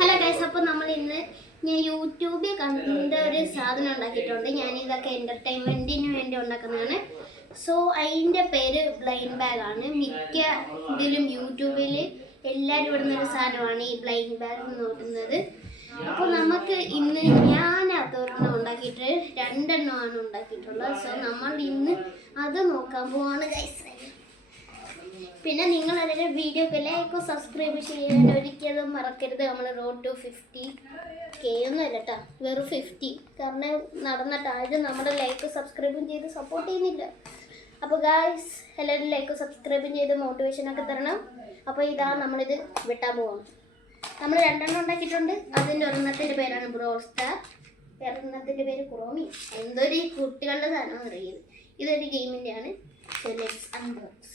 Hello guys, അപ്പോൾ നമ്മൾ ഇന്ന് ഞാൻ യൂട്യൂബിൽ കണ്ട ഒരു സാധനം ഉണ്ടാക്കിയിട്ടുണ്ട്. ഞാനിതൊക്കെ എൻ്റർടൈൻമെൻറ്റിന് വേണ്ടി ഉണ്ടാക്കുന്നതാണ്. സോ അതിൻ്റെ പേര് ബ്ലൈൻഡ് ബാഗാണ്. മിക്ക ഇതിലും യൂട്യൂബിൽ എല്ലാവരും ഇടുന്നൊരു സാധനമാണ് ഈ ബ്ലൈൻഡ് ബാഗ് എന്ന് നോക്കുന്നത്. അപ്പോൾ നമുക്ക് ഇന്ന് ഞാൻ അതൊരെണ്ണം ഉണ്ടാക്കിയിട്ട് 2 എണ്ണമാണ് ഉണ്ടാക്കിയിട്ടുള്ളത്. സോ നമ്മൾ ഇന്ന് അത് നോക്കാൻ പോവാണ് ഗൈസ്. പിന്നെ നിങ്ങൾ അതിൻ്റെ വീഡിയോക്ക് ലൈക്ക് സബ്സ്ക്രൈബ് ചെയ്യാൻ ഒരിക്കലും മറക്കരുത്. നമ്മൾ റോഡ് ടു 50K ഒന്നും അല്ല കേട്ടോ, വെറും 50. കാരണം നടന്നിട്ട് ആരും നമ്മുടെ ലൈക്ക് സബ്സ്ക്രൈബും ചെയ്ത് സപ്പോർട്ട് ചെയ്യുന്നില്ല. അപ്പോൾ ഗായ്സ് എല്ലാവരും ലൈക്ക് സബ്സ്ക്രൈബും ചെയ്ത് മോട്ടിവേഷനൊക്കെ തരണം. അപ്പോൾ ഇതാ നമ്മളിത് വിട്ടാൻ പോവാണ്. നമ്മൾ 2 എണ്ണം ഉണ്ടാക്കിയിട്ടുണ്ട്. അതിൻ്റെ ഒരെണ്ണത്തിൻ്റെ പേരാണ് ബ്രോൾ സ്റ്റാർ, ഒരെണ്ണത്തിൻ്റെ പേര് ക്രോമി. എന്തൊരു കുട്ടികളുടെ സാധനം അറിയുന്നത്. ഇതൊരു ഗെയിമിൻ്റെയാണ്. So let's unbox.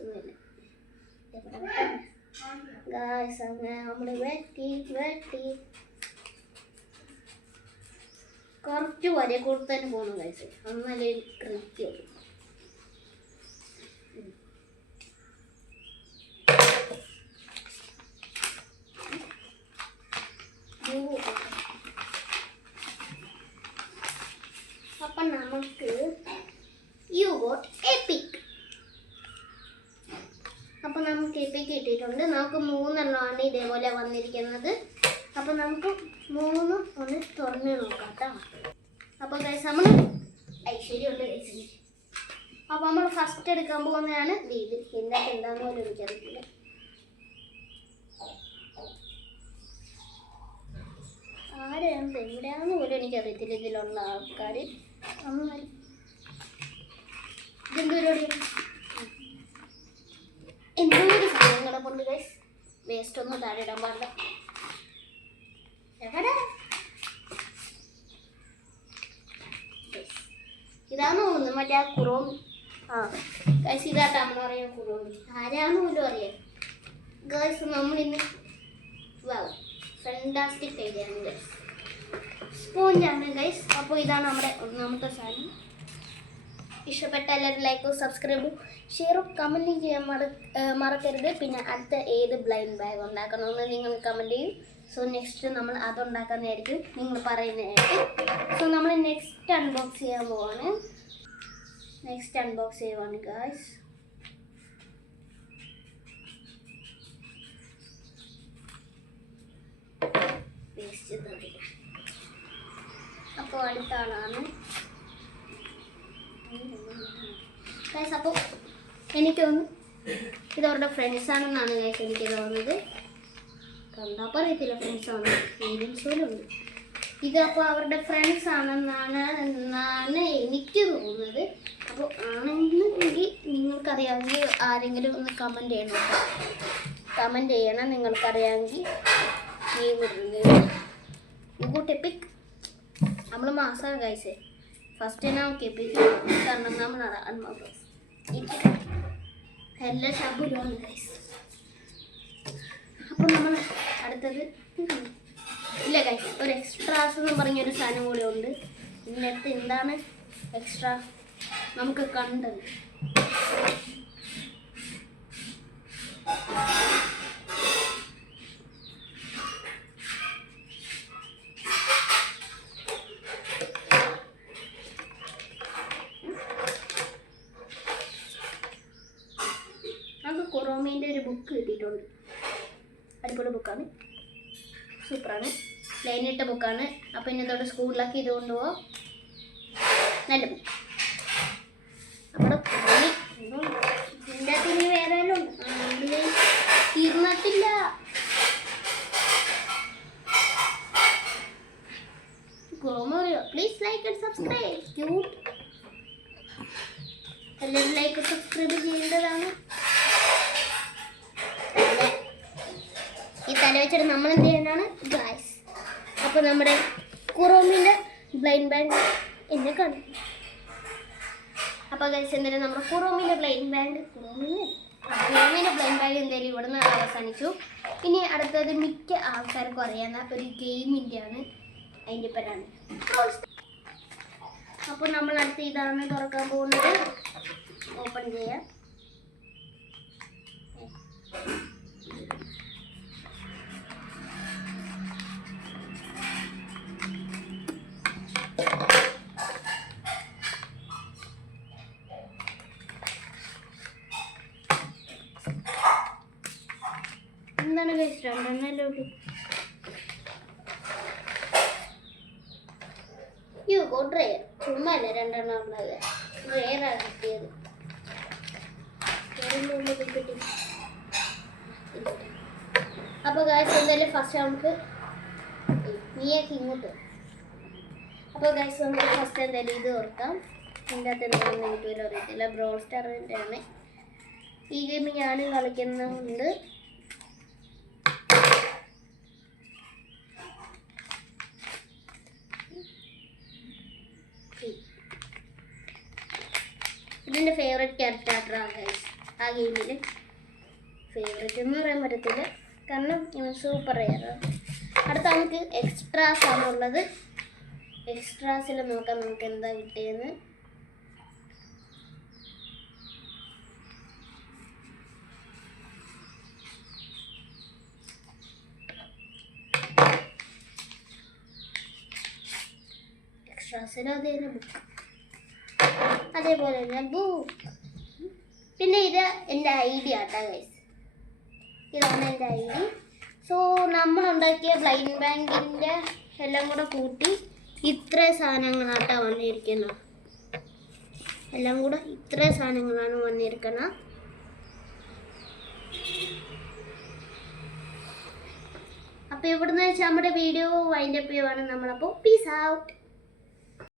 ഒന്നുമില്ല ഗായ്സ്. അങ്ങനെ നമ്മൾ വെട്ടി കുറച്ച് വരെ കൊടുത്തന്നെ പോകണം ഗായ്സ്. എന്നാലേ കൃത്യമുള്ളൂ. അപ്പം നമുക്ക് യു ഗോട്ട് എപ്പിക്. അപ്പോൾ നമുക്ക് എപ്പിക് കിട്ടിയിട്ടുണ്ട്. നമുക്ക് 3 എണ്ണമാണ് ഇതേപോലെ വന്നിരിക്കുന്നത്. അപ്പോൾ നമുക്ക് 3 ഒന്ന് തുറന്ന് നോക്കാം കേട്ടോ. അപ്പോൾ ഗൈസ് നമ്മൾ ഐശ്വര്യമുണ്ട് ഗൈസ്. അപ്പോൾ നമ്മൾ ഫസ്റ്റ് എടുക്കാൻ പോകുന്നതാണ് വീട്. എന്താന്ന് പോലും എനിക്കറിയില്ല. ആരാണ് എവിടെയാണെന്ന് പോലും എനിക്കറിയത്തില്ല ഇതിലുള്ള ആൾക്കാർ. ഇതെന്തോരോടെ എന്തൊരു സാധനങ്ങളെ കൊണ്ട് ഗൈസ്. വേസ്റ്റ് ഒന്നും താഴെ ഇടാൻ പാടില്ല. ഇതാന്ന് തോന്നുന്നു മറ്റേ ആ കുറോമി. ഗൈസ് ഇതാട്ടാ നമ്മൾ പറയാം കുറോമി. ആരാന്ന് പോലും അറിയാം ഗൈസ്. നമ്മളിന്ന് ഫാന്റാസ്റ്റിക് ഐഡിയ ആണ് ഗൈസ്. സ്പോഞ്ചാണ് ഗൈസ്. അപ്പോൾ ഇതാണ് നമ്മുടെ ഒന്നാമത്തെ സാധനം. ഇഷ്ടപ്പെട്ട എല്ലാവരും ലൈക്കും സബ്സ്ക്രൈബും ഷെയറും കമൻറ്റും ചെയ്യാൻ മറക്കരുത്. പിന്നെ അടുത്ത ഏത് ബ്ലൈൻഡ് ബാഗ് ഉണ്ടാക്കണമെന്ന് നിങ്ങൾ കമൻറ്റ് ചെയ്യും. സോ നെക്സ്റ്റ് നമ്മൾ അതുണ്ടാക്കുന്നതായിരിക്കും നിങ്ങൾ പറയുന്നതായിരിക്കും. സോ നമ്മൾ നെക്സ്റ്റ് അൺബോക്സ് ചെയ്യാൻ പോവാണ്. ഗായ്സ്. അപ്പോൾ അടുത്ത ആളാണ്. അപ്പോൾ എനിക്ക് തോന്നുന്നു ഇത് അവരുടെ ഫ്രണ്ട്സാണെന്നാണ് ഗൈസ് എനിക്ക് തോന്നുന്നത്. കണ്ടാൽ പറയത്തില്ല ഫ്രണ്ട്സാണ്, ഫീലിങ്സ് പോലും ഉണ്ട്. ഇതപ്പോൾ അവരുടെ ഫ്രണ്ട്സ് ആണെന്നാണ് എനിക്ക് തോന്നുന്നത്. അപ്പോൾ ആണെന്നെങ്കിൽ നിങ്ങൾക്കറിയാമെങ്കിൽ ആരെങ്കിലും ഒന്ന് കമൻറ്റ് ചെയ്യണം. നിങ്ങൾക്കറിയാമെങ്കിൽ എപ്പിക് നമ്മൾ മാസമാണ് ഗൈസേ. ഫസ്റ്റ് നമുക്ക് എപ്പിക് കാരണം നമ്മളാണ് അൺബോക്സ്. എല്ലാ ശബുലാണ് ഗൈസ്. അപ്പോൾ നമ്മൾ അടുത്തത് ഇല്ല ഗൈസ്, ഒരു എക്സ്ട്രാസ് എന്ന് പറഞ്ഞൊരു സാധനം കൂടി ഉണ്ട്. ഇതിനകത്ത് എന്താണ് എക്സ്ട്രാ നമുക്ക് കണ്ടത്. നമുക്ക് കുറോമീൻ്റെ ഒരു ബുക്ക് കിട്ടിയിട്ടുണ്ട്. അടിപൊളി ബുക്കാണ്, സൂപ്പറാണ്, ലൈനിട്ട ബുക്കാണ്. അപ്പം ഇന്നത്തോടെ സ്കൂളിലൊക്കെ ഇത് കൊണ്ടുപോകാം. നല്ല ബുക്ക്. നമ്മുടെ കുറോമി ഇതിൻ്റെ അകത്ത് ഇനി വേറെ തീർന്നിട്ടില്ല. Kuromi please like and subscribe. Cute. എല്ലാവരും ലൈക്ക് സബ്സ്ക്രൈബ് ചെയ്യേണ്ടതാണ്. ഈ തല വെച്ചിട്ട് നമ്മൾ എന്ത് ചെയ്യുന്നതാണ് ഗായ്സ്. അപ്പോൾ നമ്മുടെ കുറോമിൻ്റെ ബ്ലൈൻഡ് ബാഗ് എന്നെ കാണും. അപ്പോൾ ഗൈസ് എന്തായാലും നമ്മുടെ കുറോമിൻ്റെ ബ്ലൈൻഡ് ബാഗ് എന്തായാലും ഇവിടെ നിന്ന് അവസാനിച്ചു. ഇനി അടുത്തത് മിക്ക ആൾക്കാർക്കും അറിയാവുന്ന ഒരു ഗെയിമിൻ്റെയാണ്. അതിൻ്റെ പേരാണ്. അപ്പോൾ നമ്മൾ അടുത്ത് ഇതാണ് തുറക്കാൻ പോകുന്നത്. ഓപ്പൺ ചെയ്യാം. എന്താണ് ഗൈസ്, രണ്ടെണ്ണല്ലേ ഉള്ളൂ. ഓർഡർ ചുമ്മാ അല്ലേ രണ്ടെണ്ണം ഉള്ളത്, വേറാണ് കിട്ടിയത്. അപ്പോൾ ഗൈസ് എന്തായാലും ഫസ്റ്റ് നമുക്ക് നീയൊക്കെ ഇങ്ങോട്ട്. അപ്പോൾ ഗൈസ് നമുക്ക് ഫസ്റ്റ് എന്തായാലും ഇത് ഓർക്കാം. ഇതിൻ്റെ അകത്ത് എന്താണെന്ന് എനിക്ക് പോലും അറിയത്തില്ല. ബ്രോൾ സ്റ്റാറിൻ്റെ ആണ് ഈ ഗെയിം ഞാനും കളിക്കുന്നുണ്ട്. ഇതിൻ്റെ ഫേവറേറ്റ് ക്യാരക്ടറാണ് ഗൈസ് ആ ഗെയിമിൽ. ഫേവറേറ്റ് എന്ന് പറയാൻ പറ്റത്തില്ല, കാരണം സൂപ്പർ റെയറാണ്. അടുത്ത നമുക്ക് എക്സ്ട്രാസ് ആണുള്ളത്. എക്സ്ട്രാസിൽ നോക്കാം നമുക്ക് എന്താ കിട്ടിയെന്ന്. എക്സ്ട്രാസിൽ അതേപോലെ ബുക്ക്, അതേപോലെ തന്നെ ബുക്ക്. പിന്നെ ഇത് എൻ്റെ ഐഡി ആട്ടാ ഗൈസ്, ഇതാണ് എൻ്റെ ഐഡി. സോ നമ്മളുണ്ടാക്കിയ ബ്ലൈൻഡ് ബാങ്കിൻ്റെ എല്ലാം കൂടെ കൂട്ടി ഇത്ര സാധനങ്ങളാട്ടാണ് വന്നിരിക്കുന്നത്. എല്ലാം കൂടെ ഇത്ര സാധനങ്ങളാണ് വന്നിരിക്കുന്നത്. അപ്പോൾ ഇവിടുന്ന് വെച്ചാൽ നമ്മുടെ വീഡിയോ വൈൻഡപ്പ് ചെയ്യുവാണ് നമ്മളപ്പോൾ. Peace out.